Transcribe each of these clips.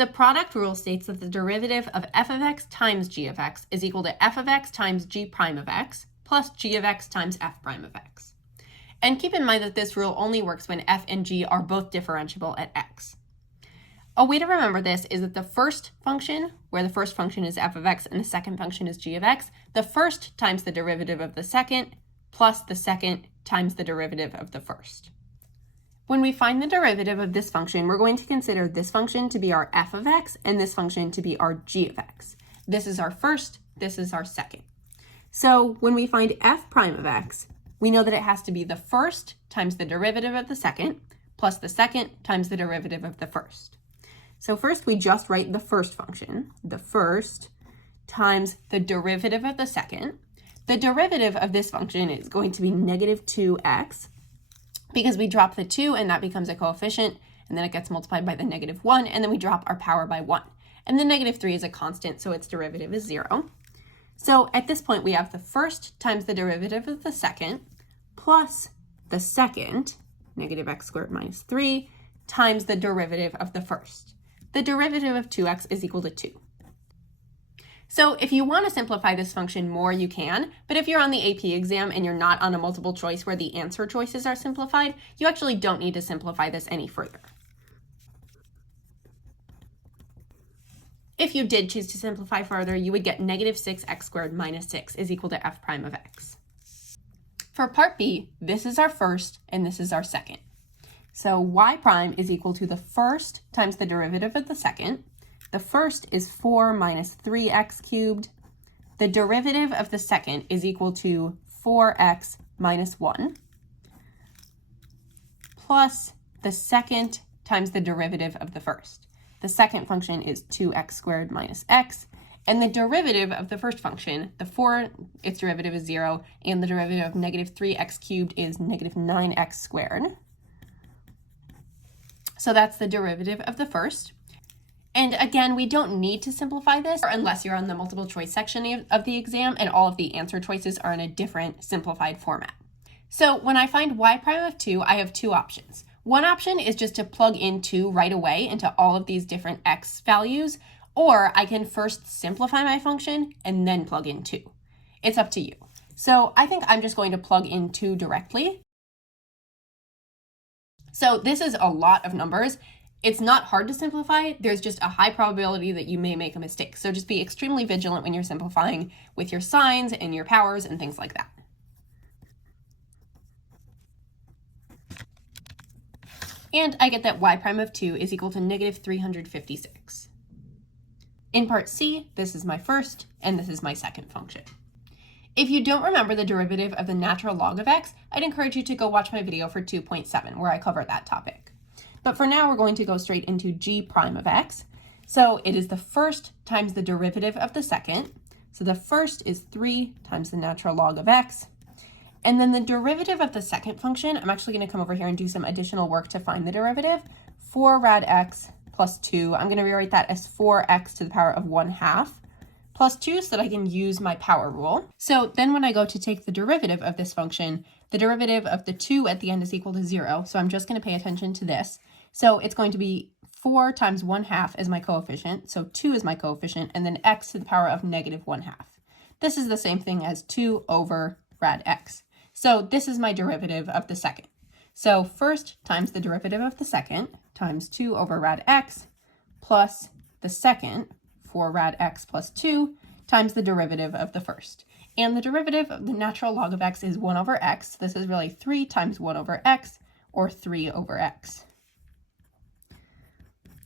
The product rule states that the derivative of f of x times g of x is equal to f of x times g prime of x plus g of x times f prime of x. And keep in mind that this rule only works when f and g are both differentiable at x. A way to remember this is that the first function, where the first function is f of x and the second function is g of x, the first times the derivative of the second plus the second times the derivative of the first. When we find the derivative of this function, we're going to consider this function to be our f of x and this function to be our g of x. This is our first, this is our second. So when we find f prime of x, we know that it has to be the first times the derivative of the second plus the second times the derivative of the first. So first we just write the first function, the first times the derivative of the second. The derivative of this function is going to be negative 2x, because we drop the 2 and that becomes a coefficient, and then it gets multiplied by the negative 1, and then we drop our power by 1. And the negative 3 is a constant, so its derivative is 0. So at this point, we have the first times the derivative of the second plus the second, negative x squared minus 3, times the derivative of the first. The derivative of 2x is equal to 2. So if you want to simplify this function more, you can, but if you're on the AP exam and you're not on a multiple choice where the answer choices are simplified, you actually don't need to simplify this any further. If you did choose to simplify further, you would get negative 6x squared minus 6 is equal to f prime of x. For part B, this is our first and this is our second. So y prime is equal to the first times the derivative of the second. The first is 4 minus 3x cubed. The derivative of the second is equal to 4x minus 1 plus the second times the derivative of the first. The second function is 2x squared minus x, and the derivative of the first function, the 4, its derivative is 0, and the derivative of negative 3x cubed is negative 9x squared. So that's the derivative of the first. And again, we don't need to simplify this unless you're on the multiple choice section of the exam and all of the answer choices are in a different simplified format. So when I find y prime of 2, I have two options. One option is just to plug in 2 right away into all of these different x values, or I can first simplify my function and then plug in 2. It's up to you. So I think I'm just going to plug in 2 directly. So this is a lot of numbers. It's not hard to simplify. There's just a high probability that you may make a mistake. So just be extremely vigilant when you're simplifying with your signs and your powers and things like that. And I get that y prime of 2 is equal to negative 356. In part C, this is my first and this is my second function. If you don't remember the derivative of the natural log of x, I'd encourage you to go watch my video for 2.7 where I cover that topic. But for now, we're going to go straight into g prime of x. So it is the first times the derivative of the second. So the first is 3 times the natural log of x. And then the derivative of the second function, I'm actually going to come over here and do some additional work to find the derivative. 4 rad x plus 2, I'm going to rewrite that as 4x to the power of 1/2 plus 2 so that I can use my power rule. So then when I go to take the derivative of this function, the derivative of the 2 at the end is equal to 0. So I'm just going to pay attention to this. So it's going to be 4 times 1/2 is my coefficient. So 2 is my coefficient, and then x to the power of negative 1/2. This is the same thing as 2 over rad x. So this is my derivative of the second. So first times the derivative of the second times 2 over rad x plus the second, 4 rad x plus 2, times the derivative of the first. And the derivative of the natural log of x is 1 over x. This is really 3 times 1 over x, or 3 over x.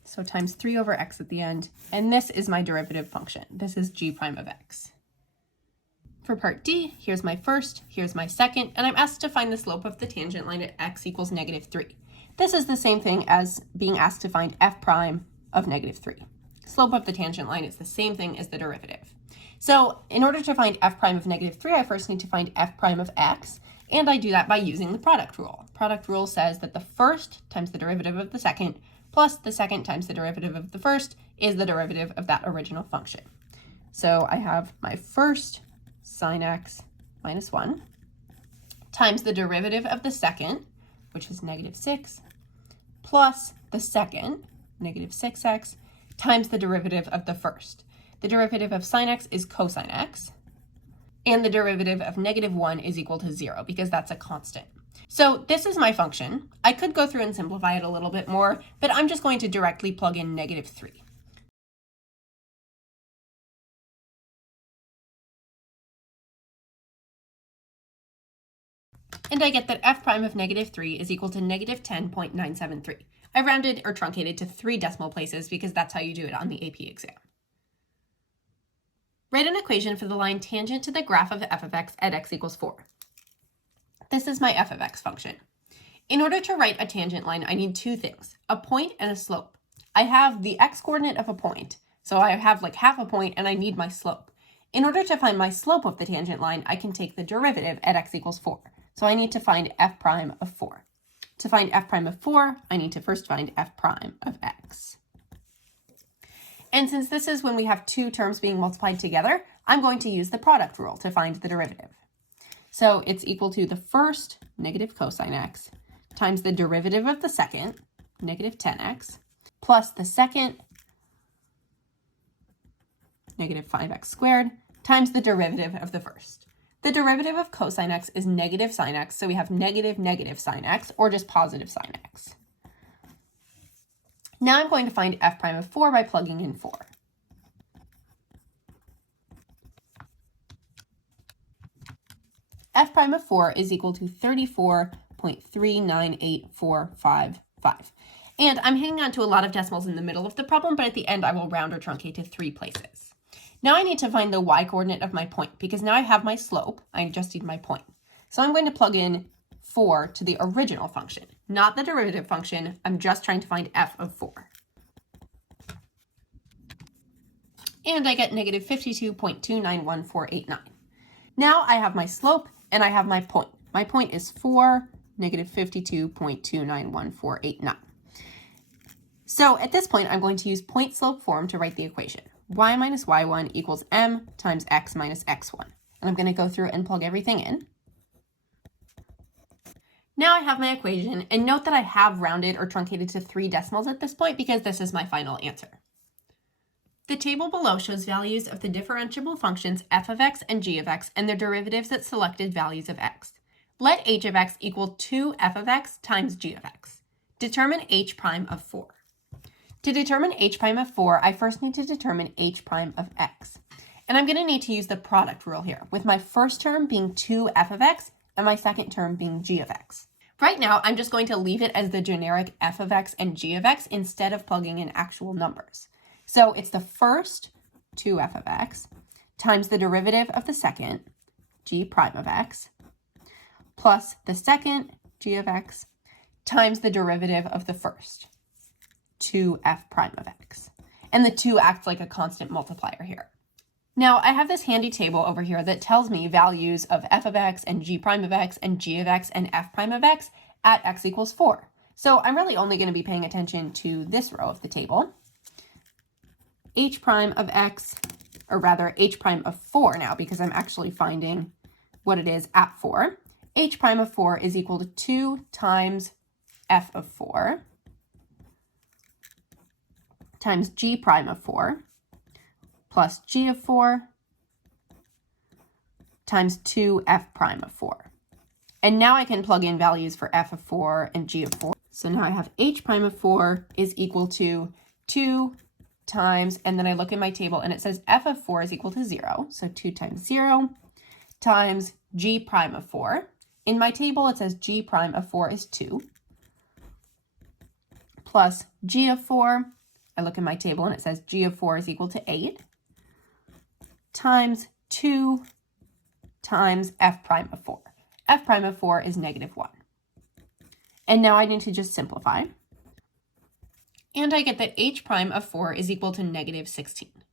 So times 3 over x at the end. And this is my derivative function. This is g prime of x. For part D, here's my first, here's my second, and I'm asked to find the slope of the tangent line at x equals negative 3. This is the same thing as being asked to find f prime of negative 3. Slope of the tangent line is the same thing as the derivative. So in order to find f prime of negative 3, I first need to find f prime of x, and I do that by using the product rule. Product rule says that the first times the derivative of the second plus the second times the derivative of the first is the derivative of that original function. So I have my first sine x minus 1 times the derivative of the second, which is negative 6, plus the second, negative 6x, times the derivative of the first. The derivative of sine x is cosine x, and the derivative of -1 is equal to 0 because that's a constant. So this is my function. I could go through and simplify it a little bit more, but I'm just going to directly plug in -3. And I get that f prime of -3 is equal to -10.973. I rounded or truncated to 3 decimal places because that's how you do it on the AP exam. Write an equation for the line tangent to the graph of f of x at x equals 4. This is my f of x function. In order to write a tangent line, I need 2 things, a point and a slope. I have the x-coordinate of a point, so I have like half a point and I need my slope. In order to find my slope of the tangent line, I can take the derivative at x equals 4. So I need to find f prime of 4. To find f prime of 4, I need to first find f prime of x. And since this is when we have 2 terms being multiplied together, I'm going to use the product rule to find the derivative. So it's equal to the first, negative cosine x, times the derivative of the second, negative 10x, plus the second, negative 5x squared, times the derivative of the first. The derivative of cosine x is negative sine x, so we have negative sine x, or just positive sine x. Now I'm going to find f prime of 4 by plugging in 4. F prime of 4 is equal to 34.398455. And I'm hanging on to a lot of decimals in the middle of the problem, but at the end I will round or truncate to 3 places. Now I need to find the y-coordinate of my point, because now I have my slope, I just need my point. So I'm going to plug in 4 to the original function, not the derivative function. I'm just trying to find f of 4. And I get negative 52.291489. Now I have my slope and I have my point. My point is 4, negative 52.291489. So at this point, I'm going to use point-slope form to write the equation. Y minus y1 equals m times x minus x1. And I'm going to go through and plug everything in. Now I have my equation, and note that I have rounded or truncated to 3 decimals at this point because this is my final answer. The table below shows values of the differentiable functions f of x and g of x and their derivatives at selected values of x. Let h of x equal 2 f of x times g of x. Determine h prime of 4. To determine h prime of 4, I first need to determine h prime of x. And I'm going to need to use the product rule here, with my first term being 2 f of x and my second term being g of x. Right now, I'm just going to leave it as the generic f of x and g of x instead of plugging in actual numbers. So it's the first 2f of x times the derivative of the second, g prime of x, plus the second g of x times the derivative of the first, 2f prime of x. And the 2 acts like a constant multiplier here. Now I have this handy table over here that tells me values of f of x and g prime of x and g of x and f prime of x at x equals 4. So I'm really only going to be paying attention to this row of the table. H prime of x, or rather h prime of 4 now, because I'm actually finding what it is at 4. H prime of 4 is equal to 2 times f of 4 times g prime of 4 plus g of 4 times 2f prime of 4. And now I can plug in values for f of 4 and g of 4. So now I have h prime of 4 is equal to 2 times, and then I look in my table and it says f of 4 is equal to 0. So 2 times 0 times g prime of 4. In my table, it says g prime of 4 is 2 plus g of 4. I look in my table and it says g of 4 is equal to 8 times 2 times f prime of 4. F prime of 4 is -1. And now I need to just simplify. And I get that h prime of 4 is equal to -16.